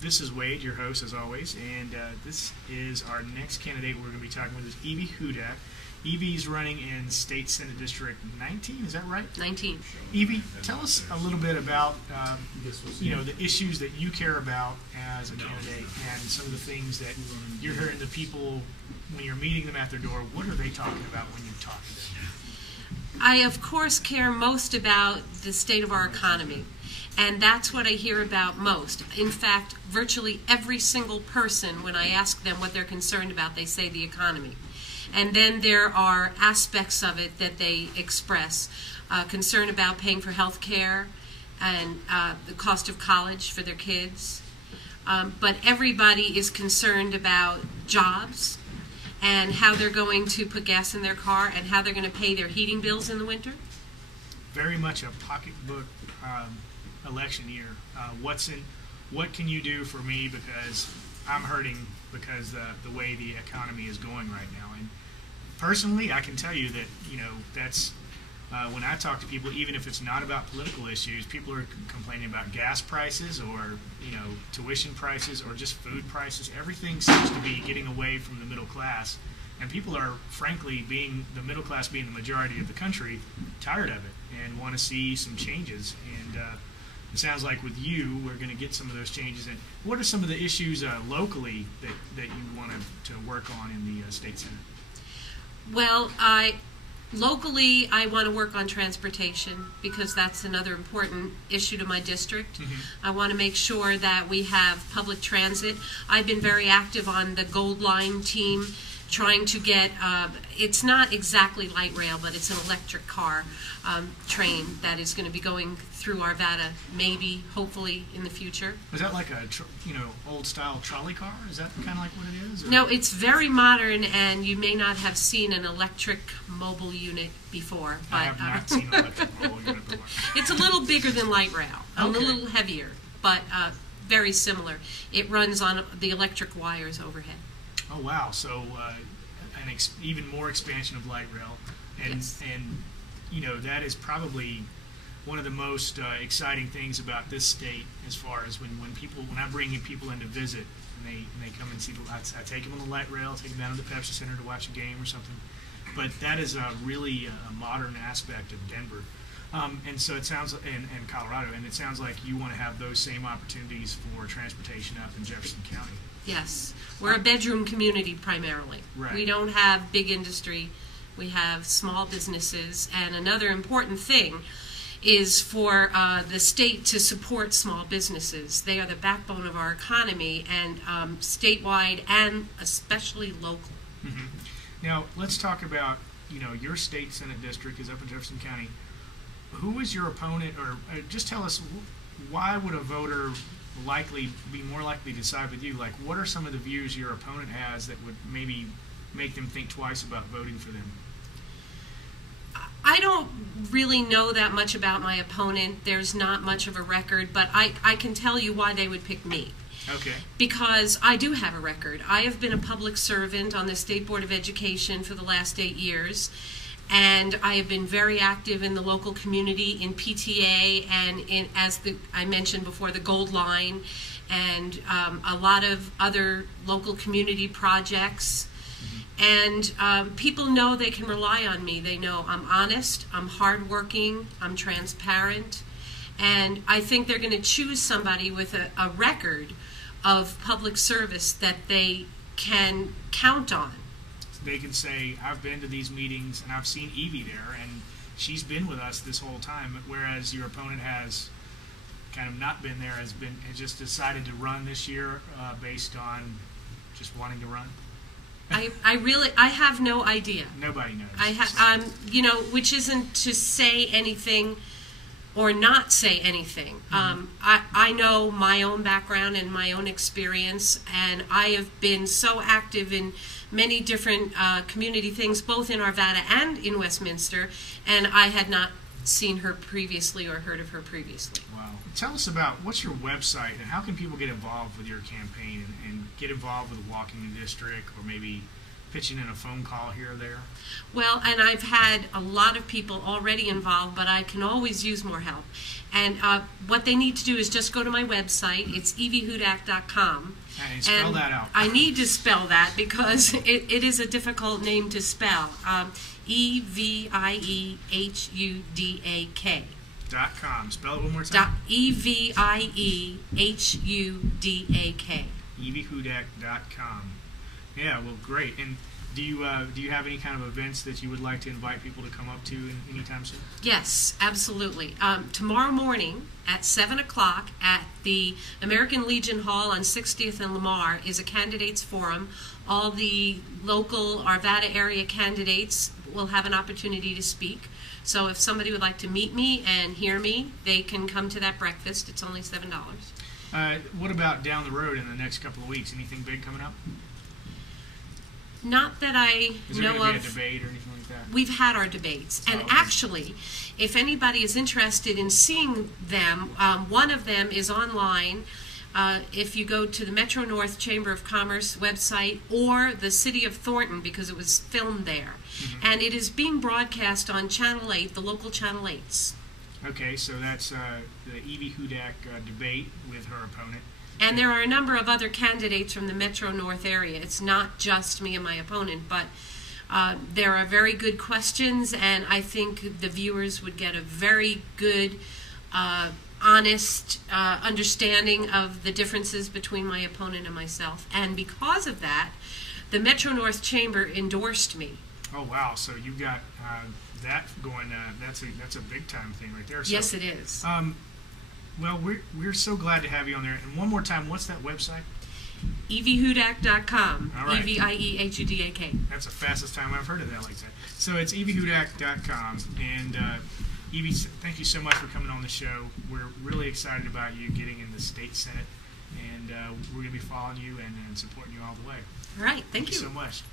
This is Wade, your host as always, and this is our next candidate we're going to be talking with is Evie Hudak. Evie's running in State Senate District 19, is that right? 19. Evie, tell us a little bit about the issues that you care about as a candidate and some of the things that you're hearing the people when you're meeting them at their door. What are they talking about when you talk to them? I, of course, care most about the state of our economy, and that's what I hear about most. In fact, virtually every single person, when I ask them what they're concerned about, they say the economy. And then there are aspects of it that they express. Concern about paying for health care and the cost of college for their kids. But everybody is concerned about jobs and how they're going to put gas in their car and how they're going to pay their heating bills in the winter. Very much a pocketbook election year. What can you do for me, because I'm hurting because the way the economy is going right now. And personally, I can tell you that that's when I talk to people, even if it's not about political issues, people are complaining about gas prices or tuition prices or just food prices. Everything seems to be getting away from the middle class, and people are, frankly, being the middle class, being the majority of the country, tired of it and want to see some changes. And it sounds like with you, we're going to get some of those changes. And what are some of the issues locally that you want to work on in the state senate? Well, locally, I want to work on transportation because that's another important issue to my district. Mm-hmm. I want to make sure that we have public transit. I've been very active on the Gold Line team, trying to get, it's not exactly light rail, but it's an electric car train that is going to be going through Arvada, maybe, hopefully, in the future. Is that like a old-style trolley car? Is that kind of like what it is? Or? No, it's very modern, and you may not have seen an electric mobile unit before. But, I have not seen an electric mobile unit before. It's a little bigger than light rail, a Okay. little heavier, but very similar. It runs on the electric wires overhead. Oh wow! So even more expansion of light rail, and yes. And that is probably one of the most exciting things about this state, as far as when I bring in people in to visit and they come and see I take them on the light rail, take them down to the Pepsi Center to watch a game or something. But that is really a modern aspect of Denver, and so it sounds and Colorado, and it sounds like you want to have those same opportunities for transportation up in Jefferson County. Yes. We're a bedroom community primarily. Right. We don't have big industry. We have small businesses. And another important thing is for the state to support small businesses. They are the backbone of our economy, and statewide and especially local. Mm-hmm. Now, let's talk about, your state senate district is up in Jefferson County. Who is your opponent, or just tell us, why would a voter be more likely to side with you? Like, what are some of the views your opponent has that would maybe make them think twice about voting for them? I don't really know that much about my opponent. There's not much of a record, but I can tell you why they would pick me. Okay. Because I do have a record. I have been a public servant on the State Board of Education for the last 8 years. And I have been very active in the local community, in PTA, and I mentioned before, the Gold Line, and a lot of other local community projects. And people know they can rely on me. They know I'm honest, I'm hardworking, I'm transparent, and I think they're going to choose somebody with a record of public service that they can count on. They can say, I've been to these meetings and I've seen Evie there, and she's been with us this whole time, whereas your opponent has kind of not been there, has just decided to run this year based on just wanting to run. I have no idea. Nobody knows. Which isn't to say anything or not say anything. Mm-hmm. I know my own background and my own experience, and I have been so active in many different community things, both in Arvada and in Westminster, and I had not seen her previously or heard of her previously. Wow. Tell us about, what's your website, and how can people get involved with your campaign and get involved with walking the district, or maybe pitching in a phone call here or there? Well, and I've had a lot of people already involved, but I can always use more help. And what they need to do is just go to my website. It's eviehudak.com. And spell that out. I need to spell that because it is a difficult name to spell. EVIEHUDAK. .com. Spell it one more time. EVIEHUDAK. EvieHudak.com. Yeah, well, great. And do you have any kind of events that you would like to invite people to come up to anytime soon? Yes, absolutely. Tomorrow morning at 7 o'clock at the American Legion Hall on 60th and Lamar is a candidates forum. All the local Arvada area candidates will have an opportunity to speak. So if somebody would like to meet me and hear me, they can come to that breakfast. It's only $7. What about down the road in the next couple of weeks? Anything big coming up? Not that I Is there know going to of. be a debate or anything like that? We've had our debates, and okay. actually, if anybody is interested in seeing them, one of them is online. If you go to the Metro North Chamber of Commerce website or the City of Thornton, because it was filmed there, and it is being broadcast on Channel 8, the local Channel 8s. Okay, so that's the Evie Hudak debate with her opponent. And there are a number of other candidates from the Metro North area. It's not just me and my opponent, but there are very good questions, and I think the viewers would get a very good, honest understanding of the differences between my opponent and myself. And because of that, the Metro North Chamber endorsed me. Oh, wow. So you've got that going. That's a big time thing right there. So, Yes, it is. Well, we're so glad to have you on there. And one more time, what's that website? EvieHudak.com. All right. EVIEHUDAK. That's the fastest time I've heard of that like that. So it's EvieHudak.com. And Evie, thank you so much for coming on the show. We're really excited about you getting in the state senate, and we're going to be following you and supporting you all the way. All right. Thank you so much.